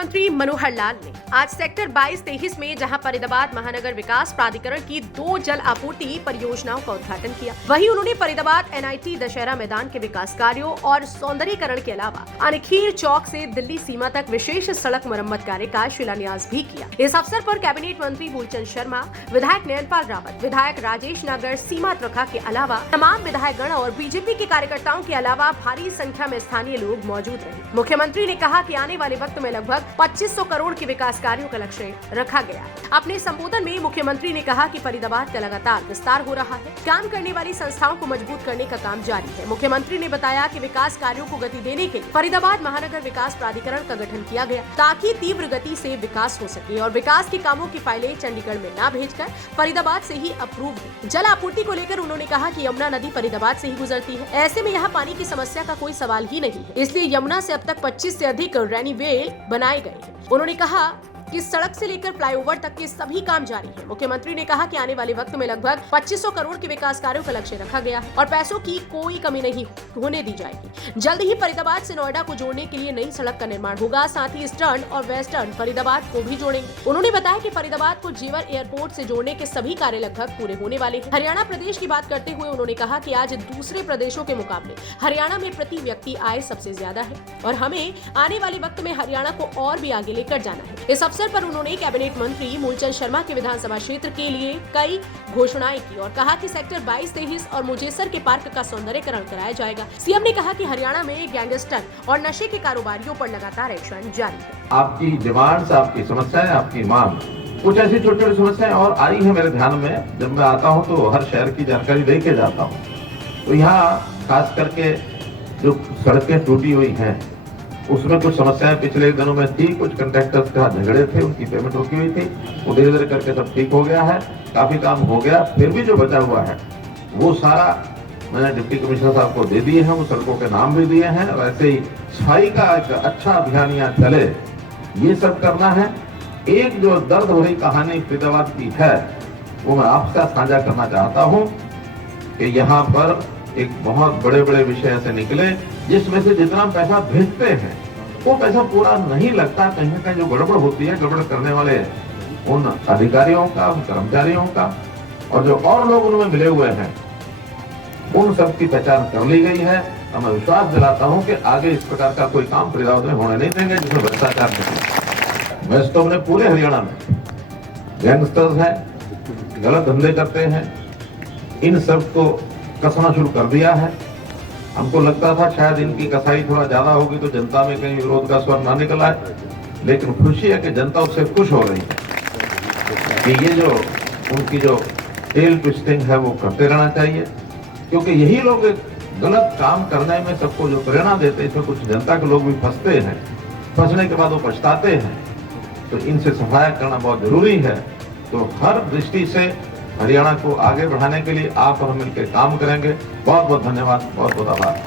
मंत्री मनोहर लाल ने आज सेक्टर 22-23 में जहां फरीदाबाद महानगर विकास प्राधिकरण की 2 जल आपूर्ति परियोजनाओं का उद्घाटन किया, वहीं उन्होंने फरीदाबाद NIT दशहरा मैदान के विकास कार्यों और सौंदर्यीकरण के अलावा अनखीर चौक से दिल्ली सीमा तक विशेष सड़क मरम्मत कार्य का शिलान्यास भी किया। इस अवसर पर कैबिनेट मंत्री मूलचंद शर्मा, विधायक नयनपाल रावत, विधायक राजेश नागर, सीमा त्रिखा के अलावा तमाम विधायकगण और बीजेपी के कार्यकर्ताओं के अलावा भारी संख्या में स्थानीय लोग मौजूद रहे। मुख्यमंत्री ने कहा कि आने वाले वक्त में लगभग 2500 करोड़ के विकास कार्यों का लक्ष्य रखा गया है। अपने संबोधन में मुख्यमंत्री ने कहा कि फरीदाबाद का लगातार विस्तार हो रहा है, काम करने वाली संस्थाओं को मजबूत करने का काम जारी है। मुख्यमंत्री ने बताया कि विकास कार्यों को गति देने के लिए फरीदाबाद महानगर विकास प्राधिकरण का गठन किया गया ताकि तीव्र गति से विकास हो सके और विकास के कामों की फाइलें चंडीगढ़ में न भेजकर फरीदाबाद से ही अप्रूव हो। जल आपूर्ति को लेकर उन्होंने कहा कि यमुना नदी फरीदाबाद से ही गुजरती है, ऐसे में यहाँ पानी की समस्या का कोई सवाल ही नहीं है, इसलिए यमुना से अब तक 25 से अधिक रेनीवेल बनाए गए हैं। उन्होंने कहा कि सड़क से लेकर फ्लाईओवर तक के सभी काम जारी है। मुख्यमंत्री ने कहा कि आने वाले वक्त में लगभग 2500 करोड़ के विकास कार्यों का लक्ष्य रखा गया है और पैसों की कोई कमी नहीं होने दी जाएगी। जल्द ही फरीदाबाद से नोएडा को जोड़ने के लिए नई सड़क का निर्माण होगा, साथ ही ईस्टर्न और वेस्टर्न फरीदाबाद को भी जोड़ेंगे। उन्होंने बताया कि फरीदाबाद को जेवर एयरपोर्ट से जोड़ने के सभी कार्य लगभग पूरे होने वाले हैं। हरियाणा प्रदेश की बात करते हुए उन्होंने कहा कि आज दूसरे प्रदेशों के मुकाबले हरियाणा में प्रति व्यक्ति आय सबसे ज्यादा है और हमें आने वाले वक्त में हरियाणा को और भी आगे लेकर जाना है। इस अवसर पर उन्होंने कैबिनेट मंत्री मूलचंद शर्मा के विधानसभा क्षेत्र के लिए कई घोषणाएं की और कहा कि सेक्टर 22-23 और मुजेसर के पार्क का सौंदर्यीकरण कराया जाएगा। सीएम ने कहा कि हरियाणा में गैंगस्टर और नशे के कारोबारियों पर लगातार एक्शन जारी है। आपकी डिमांड्स, आपकी समस्याएं, आपकी मांग, कुछ ऐसी छोटी छोटी समस्याएं और आई है मेरे ध्यान में। जब मैं आता हूं तो हर शहर की जानकारी लेके जाता हूं। तो यहाँ खास करके जो सड़कें टूटी हुई हैं उसमें कुछ समस्याएं पिछले दिनों में थी। कुछ कंट्रैक्टर्स का झगड़े थे, उनकी पेमेंट रुकी हुई थी, वो धीरे धीरे करके सब ठीक हो गया है, काफी काम हो गया। फिर भी जो बचा हुआ है वो सारा मैंने डिप्टी कमिश्नर साहब को दे दिए हैं, वो सड़कों के नाम भी दिए हैं। वैसे ही सफाई का एक अच्छा अभियान यहाँ चले, ये सब करना है। एक जो दर्द भरी कहानी फरीदाबाद की है वो मैं आपसे साझा करना चाहता हूँ कि यहाँ पर एक बहुत बड़े बड़े विषय ऐसे निकले जिसमें से जितना पैसा भेजते हैं वो पैसा पूरा नहीं लगता। कहीं ना कहीं जो गड़बड़ होती है, गड़बड़ करने वाले उन अधिकारियों का, उन कर्मचारियों का और जो और लोग उनमें मिले हुए हैं, उन सब की पहचान कर ली गई है। और मैं विश्वास दिलाता हूं कि आगे इस प्रकार का कोई काम फरीदाबाद में होने नहीं देंगे जिसमें भ्रष्टाचार नहीं। वैसे तो हमने पूरे हरियाणा में गैंगस्टर्स हैं, गलत धंधे करते हैं, इन सब को कसना शुरू कर दिया है। हमको लगता था शायद इनकी कसाई थोड़ा ज्यादा होगी तो जनता में कहीं विरोध का स्वर ना निकल आए, लेकिन खुशी है कि जनता उससे खुश हो रही है कि ये जो उनकी जो टेल ट्विस्टिंग है वो करते रहना चाहिए, क्योंकि यही लोग गलत काम करने में सबको जो प्रेरणा देते हैं, इसमें कुछ जनता के लोग भी फंसते हैं, फंसने के बाद वो पछताते हैं। तो इनसे सफाया करना बहुत जरूरी है। तो हर दृष्टि से हरियाणा को आगे बढ़ाने के लिए आप और हम मिलकर काम करेंगे। बहुत बहुत धन्यवाद, बहुत बहुत आभार।